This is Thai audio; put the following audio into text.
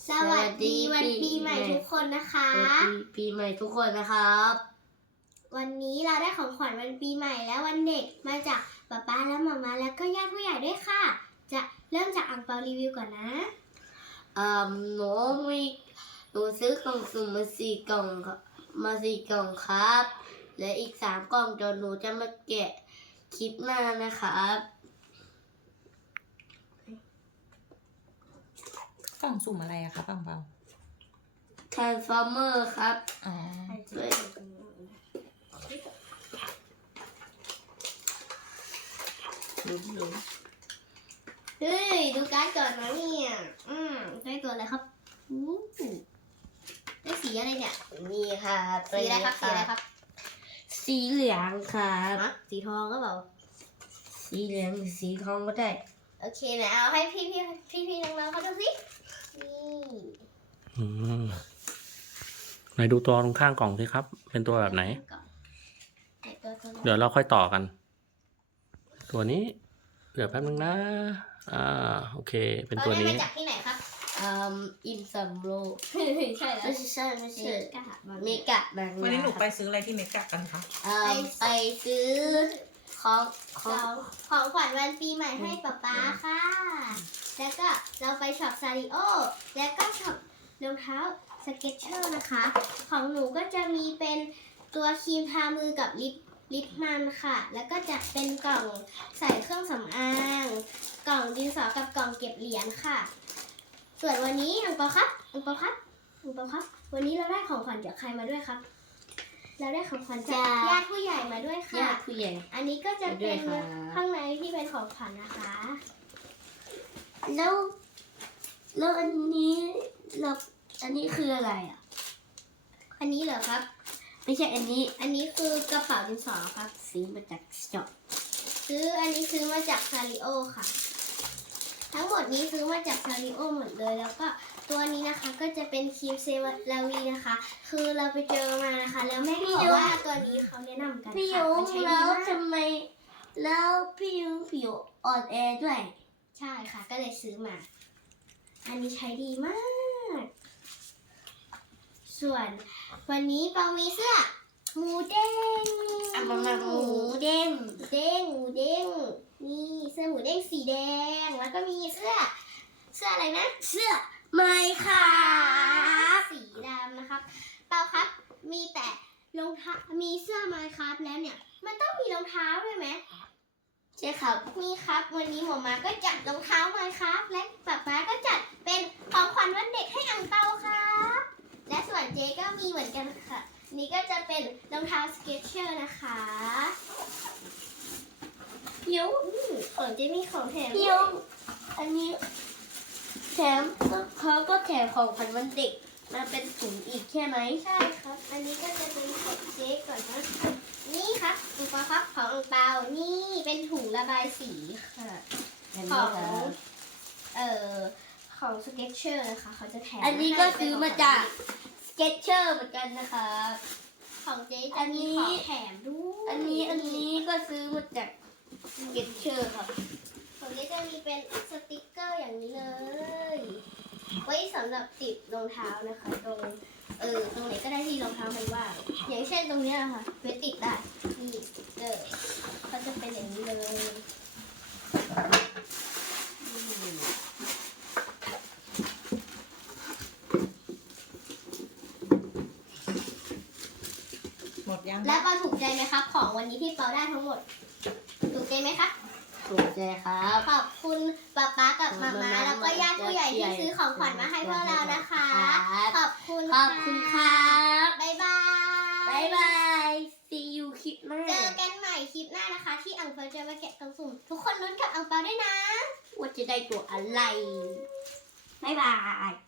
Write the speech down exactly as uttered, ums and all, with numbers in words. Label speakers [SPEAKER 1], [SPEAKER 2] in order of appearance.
[SPEAKER 1] สวัสดีวันปีใหม่ทุกคนนะคะ
[SPEAKER 2] สวัสดีปีใหม่ทุกคนนะครับ
[SPEAKER 1] วันนี้เราได้ของขวัญวันปีใหม่และวันเด็กมาจากป๊าป๊าและมาม่าแล้วก็ญาติผู้ใหญ่ด้วยค่ะจะเริ่มจากอังเปารีวิวก่อนนะ
[SPEAKER 2] อ่าหนูมีหนูซื้อกล่องสุ่มมาสี่กล่องมาสี่กล่องครับและอีกสามกล่องเดี๋ยวหนูจะมาแกะคลิปหน้านะครับ
[SPEAKER 3] กล่องสุ่มอะไรอะคะปังเปา
[SPEAKER 2] Transformer ครับ
[SPEAKER 3] อ๋อ
[SPEAKER 1] เฮ้ยดูการ์ดก่อนนะเนี่ยอืมได้ตัวอะไรครับอู้ได้สีอะไรเนี่ย
[SPEAKER 2] นี่ครับ
[SPEAKER 1] สีอะไรครับสีอะไรครับ
[SPEAKER 2] สีเหลืองครับ
[SPEAKER 1] ฮะสีทองก็เปล่า
[SPEAKER 2] สีเหลืองหรือสีทองก็ได้
[SPEAKER 1] โอเคนะเอาให้พี่พี่พี่พี่น้องๆเขาดูสินี่
[SPEAKER 4] อืมไหนดูตัวตรงข้างกล่องสิครับ เป็นตัวแบบไหน
[SPEAKER 1] ตัวตัว
[SPEAKER 4] เดี๋ยวเราค่อยต่อกัน ตัวนี้เดี๋ยวแป๊บนึงนะ อ่า โอเค เป็นตัวนี้
[SPEAKER 1] มาจากที่ไหนครับ
[SPEAKER 2] อืมอินซัมโร
[SPEAKER 1] ใช่แล้ว
[SPEAKER 2] ไม่ใช่ไม่ใช่
[SPEAKER 1] กะบาง
[SPEAKER 2] เมกะบาง
[SPEAKER 3] วันนี้หนู
[SPEAKER 2] า
[SPEAKER 3] ไปซื้ออะไรที่เมกะกันคะ
[SPEAKER 2] เอ่อไปซื้อของข
[SPEAKER 1] ข
[SPEAKER 2] อ
[SPEAKER 1] อง งของขวัญวันปีใหม่ให้ป๊าป๊าค่ะ แล้วก็เราไปช็อปซาริโอ แล้วก็ช็อปรองเท้าสเก็ตเชอร์นะคะ ของหนูก็จะมีเป็นตัวครีมทามือกับลิปลิปมันค่ะ แล้วก็จะเป็นกล่องใส่เครื่องสำอาง กล่องดินสอกับกล่องเก็บเหรียญค่ะ ส่วนวันนี้อังเปาครับอังเปาครับอังเปาครับ วันนี้เราได้ของขวัญจากใครมาด้วยครับ เราได้ของขวัญจากญาติผู้ใหญ่มาด้วยค่ะ
[SPEAKER 2] ญาติผู้ใหญ่
[SPEAKER 1] อันนี้ก็จะ
[SPEAKER 2] มาด้
[SPEAKER 1] เป็
[SPEAKER 2] วย
[SPEAKER 1] น
[SPEAKER 2] ค่ะ
[SPEAKER 1] ข้างในที่เป็นของขวัญนะคะ
[SPEAKER 2] แล้วแล้วอันนี้เราอันนี้คืออะไรอ่ะ
[SPEAKER 1] อันนี้เหรอครับ
[SPEAKER 2] ไม่ใช่อันนี้
[SPEAKER 1] อันนี้คือกระเป๋าดินสอครับ
[SPEAKER 2] ซื้อมาจากช็อป
[SPEAKER 1] ซื้ออันนี้ซื้อมาจากซาริโอค่ะ ทั้งหมดนี้ซื้อมาจากซาริโอหมดเลย แล้วก็ตัวนี้นะคะก็จะเป็นครีมเซลาวีนะคะ คือเราไปเจอมานะคะ แล้วแม่ก็บอกว่าตัวนี้เขาแนะนำกัน
[SPEAKER 2] พี่
[SPEAKER 1] ค่ะ
[SPEAKER 2] ยุ้
[SPEAKER 1] มั
[SPEAKER 2] ง
[SPEAKER 1] นใช้ดี
[SPEAKER 2] แล้ว
[SPEAKER 1] มาก
[SPEAKER 2] ทำไม แล้วพี่ยุ้งผิวอ่อนแอด้วย
[SPEAKER 1] ใช่ค่ะ ก็เลยซื้อมา อันนี้ใช้ดีมาก ส่วนวันนี้เปามีเสื้อหมูเด้ง
[SPEAKER 2] อ่ะมามาหมูเด้ง
[SPEAKER 1] เด้งหมูเด้งนี่เสื้อหมูเด้งสีแดง แล้วก็มีเสื้อ เสื้ออะไรนะ
[SPEAKER 2] เสื้อไม้ค่ะ
[SPEAKER 1] สีดำนะครับ เปาครับ มีแต่รองเท้ามีเสื้อไม้ครับแล้วเนี่ย มันต้องมีรองเท้าด้วยไหม
[SPEAKER 2] ใช่ครับ
[SPEAKER 1] มีครับ วันนี้หมอมาก็จัดรองเท้าไม้ครับและป๊าป๊าก็จัดเป็นของขวัญวันเด็กให้อังเปาครับ และส่วนเจ๊ก็มีเหมือนกันค่ะ นี่ก็จะเป็นรองเท้าสเก็ตเชอร์นะคะ
[SPEAKER 2] พี่ยุ้ง
[SPEAKER 1] อืมของเจ๊มีของแถม
[SPEAKER 2] พี่ยุ้งอันนี้แถมเขาก็แถมของขวัญวันเด็กมาเป็นถุงอีกใช่ไหม
[SPEAKER 1] ใช่ครับ อันนี้ก็จะเป็นของเจ๊ก่อนนะ นี่ครับอุปกรณ์ครับของอังเปา นี่เป็นถุงระบายสีค่ะ
[SPEAKER 2] อัน
[SPEAKER 1] ข
[SPEAKER 2] นี้
[SPEAKER 1] อง
[SPEAKER 2] ครับ
[SPEAKER 1] เอ่อ ของสเก็ตเชอร์นะคะ เขาจะแถม
[SPEAKER 2] อันนี้ก็
[SPEAKER 1] ให้
[SPEAKER 2] ซื้อมาจากสเก็ตเชอร์เหมือนกันนะคะ
[SPEAKER 1] ของเจ๊
[SPEAKER 2] อั
[SPEAKER 1] จะ
[SPEAKER 2] นนี้
[SPEAKER 1] มีของแถมด้วย
[SPEAKER 2] อันนี้อันนี้ก็ซื้อมาจากสเก็ตเชอร์ครับ
[SPEAKER 1] ของเจ๊จะมีเป็นสติกเกอร์อย่างนี้เลย ไว้สำหรับติดรองเท้านะคะ ตรงเออตรงไหนก็ได้ที่รองเท้ามันว่างอย่างเช่นตรงเนี้ยค่ะไว้ติดได้นี่เออเขาจะเป็นอย่างนี้เลยอืม
[SPEAKER 3] หมดยัง
[SPEAKER 1] แล้วเปาถูกใจไหมครับ ของวันนี้ที่เปาได้ทั้งหมด ถูกใจไหมครับ
[SPEAKER 2] ถูกใจครับ
[SPEAKER 1] ขอบคุณป๊าป๊ากับมาม่าแล้วก็ญาติผู้ใหญ่ที่ซื้อของขวัญมาให้พวกเรานะคะ ขอบคุณ
[SPEAKER 2] ขอบคุณครับ
[SPEAKER 1] บ๊ายบาย
[SPEAKER 2] บายบาย see you คลิปหน้า
[SPEAKER 1] เจอกันใหม่คลิปหน้านะคะ ที่อังเปาจะมาแกะกล่องสุ่มทุกคนลุ้นกับอังเปาด้วยนะ
[SPEAKER 2] ว่าจะได้ตัวอะไร บายบาย